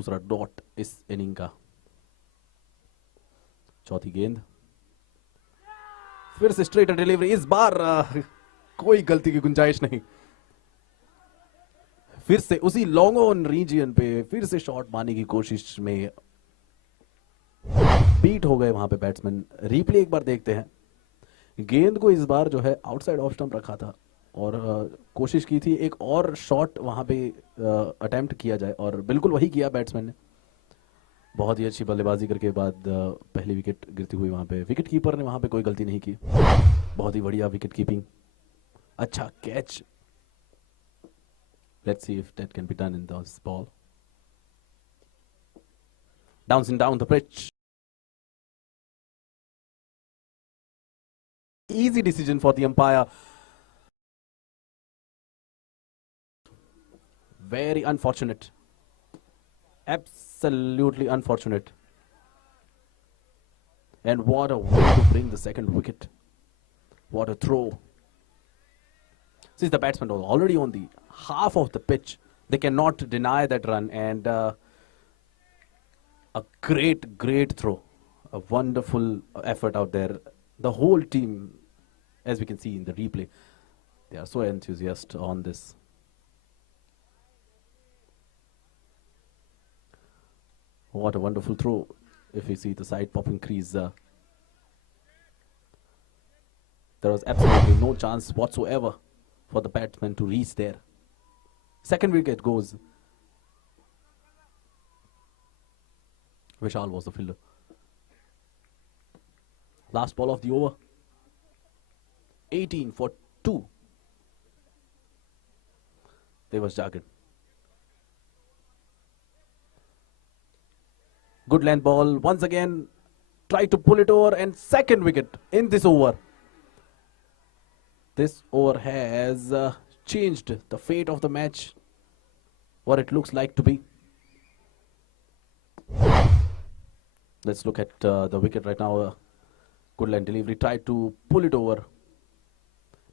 दूसरा डॉट इस इनिंग का। चौथी गेंद, फिर से स्ट्रेट डिलीवरी। इस बार कोई गलती की गुंजाइश नहीं। फिर से उसी लॉन्ग ऑन रीजियन पे फिर से शॉट मारने की कोशिश में बीट हो गए वहां पे बैट्समैन। रिप्ले एक बार देखते हैं। गेंद को इस बार जो है आउटसाइड ऑफ स्टंप रखा था और कोशिश की थी एक और शॉट वहां पे अटेम्प्ट किया जाए और बिल्कुल वही किया बैट्समैन ने। बहुत ही अच्छी बल्लेबाजी करके बाद पहली विकेट गिरती हुई वहां पे। विकेट कीपर ने वहां पे कोई गलती नहीं की। बहुत ही बढ़िया विकेट कीपिंग, अच्छा catch. Let's see if that can be done in this ball. Bouncing down the pitch. Easy decision for the umpire. Very unfortunate. Absolutely unfortunate. And what a way to bring the second wicket. What a throw. Since the batsman was already on the half of the pitch, they cannot deny that run. And a great throw. A wonderful effort out there. The whole team, as we can see in the replay, they are so enthusiastic on this. What a wonderful throw. If you see the side popping crease, there was absolutely no chance whatsoever for the batsman to reach there. Second wicket goes. Vishal was the fielder. Last ball of the over. 18 for 2. There was Jagan. Good length ball. Once again, try to pull it over, and second wicket in this over. This over has changed the fate of the match, what it looks like to be. Let's look at the wicket right now. Good line delivery, tried to pull it over.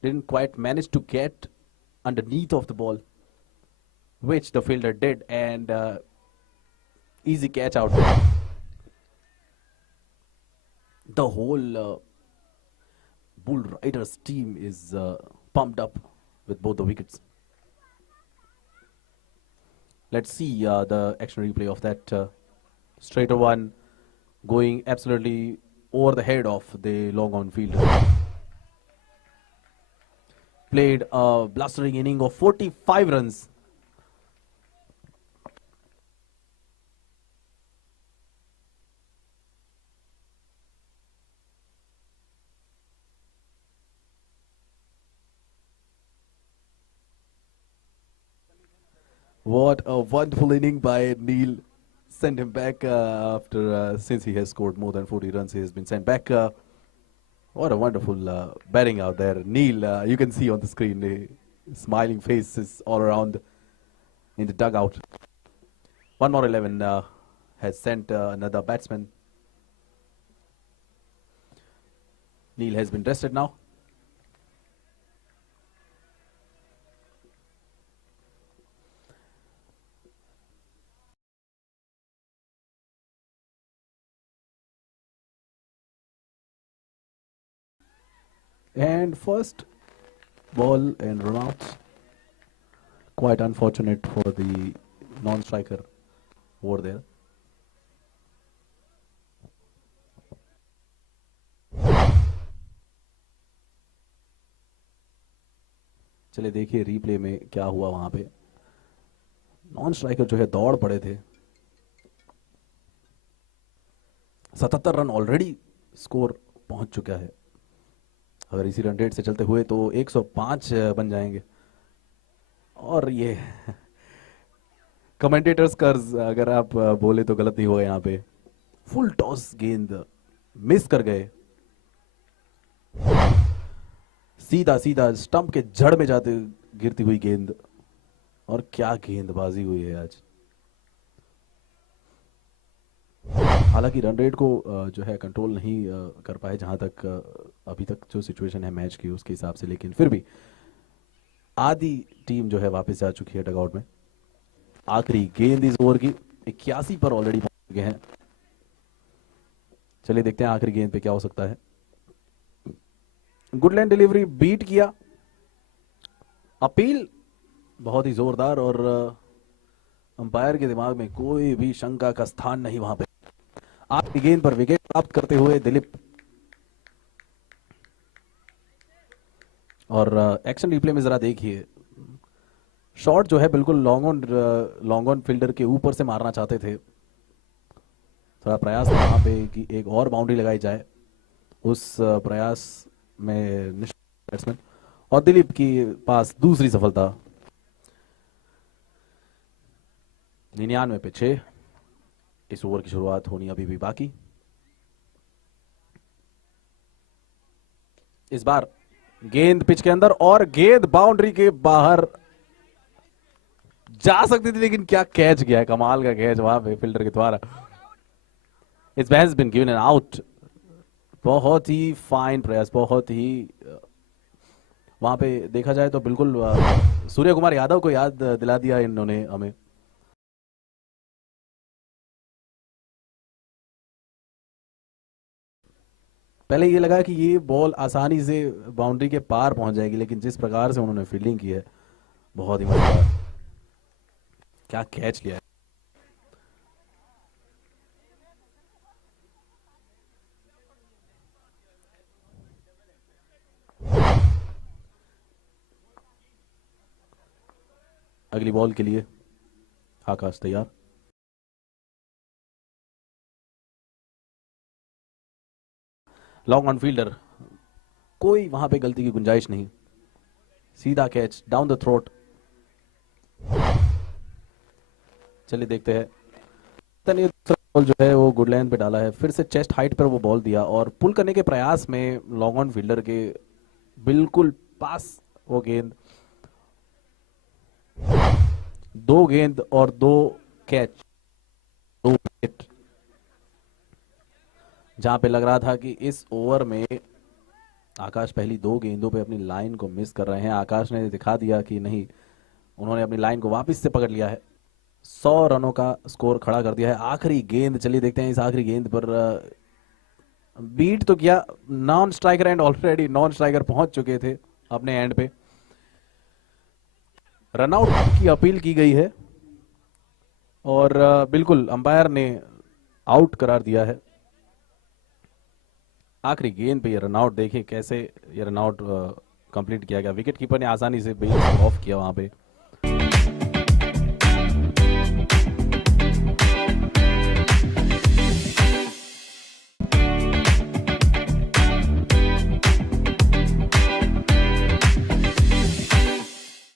Didn't quite manage to get underneath of the ball, which the fielder did, and easy catch out there. The whole Bull Riders team is pumped up with both the wickets. Let's see the action replay of that straighter one going absolutely over the head of the long on fielder. Played a blustering inning of 45 runs. What a wonderful inning by Neil. Send him back after since he has scored more than 40 runs. He has been sent back. What a wonderful batting out there. Neil, you can see on the screen smiling faces all around in the dugout. 1 more 11 has sent another batsman. Neil has been rested now. And first ball and run out. Quite unfortunate for the non-striker over there. चलिए देखिए replay में क्या हुआ वहां पे। Non striker जो है दौड़ पड़े थे। 77 रन ऑलरेडी स्कोर पहुंच चुका है। अगर इसी रन रेट से चलते हुए तो 105 बन जाएंगे। और ये कमेंटेटर्स कर्ज अगर आप बोले तो गलत नहीं होगा। यहाँ पे फुल टॉस गेंद मिस कर गए। सीधा सीधा स्टंप के जड़ में जाते गिरती हुई गेंद। और क्या गेंदबाजी हुई है आज। हालांकि रन रेट को जो है कंट्रोल नहीं कर पाए जहां तक अभी तक जो सिचुएशन है मैच की उसके हिसाब से, लेकिन फिर भी आधी टीम जो है वापस जा चुकी है डगआउट में। आखिरी गेंद इस ओवर की 81 पर ऑलरेडी पहुंच गए हैं। चलिए देखते हैं आखिरी गेंद पे क्या हो सकता है। गुड लाइन डिलीवरी, बीट किया, अपील बहुत ही जोरदार, और अंपायर के दिमाग में कोई भी शंका का स्थान नहीं वहां पे। आखिरी गेंद पर विकेट प्राप्त करते हुए दिलीप। और एक्शन रिप्ले में जरा देखिए, शॉट जो है बिल्कुल लॉन्ग ऑन फील्डर के ऊपर से मारना चाहते थे। थोड़ा प्रयास था वहां पे कि एक और बाउंड्री लगाई जाए, उस प्रयास में बैट्समैन और दिलीप की पास दूसरी सफलता। 99 पे 6। इस ओवर की शुरुआत होनी अभी भी बाकी। इस बार गेंद पिच के अंदर और गेंद बाउंड्री के बाहर जा सकती थी, लेकिन क्या कैच गया है, कमाल का कैच वहां पे फील्डर के द्वारा। It's has been given an out. बहुत ही फाइन प्रयास, बहुत ही वहां पे देखा जाए तो बिल्कुल सूर्य कुमार यादव को याद दिला दिया इन्होंने हमें। पहले ये लगा कि ये बॉल आसानी से बाउंड्री के पार पहुंच जाएगी, लेकिन जिस प्रकार से उन्होंने फील्डिंग की है, बहुत ही मजेदार। क्या कैच लिया है। अगली बॉल के लिए आकाश तैयार। लॉन्ग ऑन फील्डर, कोई वहां पे गलती की गुंजाइश नहीं, सीधा कैच डाउन द थ्रोट। चलिए देखते हैं। दूसरा बॉल जो है वो गुड लाइन पे डाला है, फिर से चेस्ट हाइट पर वो बॉल दिया और पुल करने के प्रयास में लॉन्ग ऑन फील्डर के बिल्कुल पास वो गेंद। 2 गेंद और 2 कैच, 2 विकेट। जहां पे लग रहा था कि इस ओवर में आकाश पहली 2 गेंदों पे अपनी लाइन को मिस कर रहे हैं, आकाश ने दिखा दिया कि नहीं, उन्होंने अपनी लाइन को वापस से पकड़ लिया है। 100 रनों का स्कोर खड़ा कर दिया है। आखिरी गेंद, चलिए देखते हैं इस आखिरी गेंद पर बीट तो किया, non striker end already non striker पहुंच चुके थे अपने एंड पे। रनआउट की अपील की गई है और बिल्कुल अंपायर ने आउट करार दिया है। आखिरी गेंद पे ये रनआउट, देखिए कैसे ये रनआउट कंप्लीट किया गया। विकेट कीपर ने आसानी से बेस ऑफ किया वहां पे।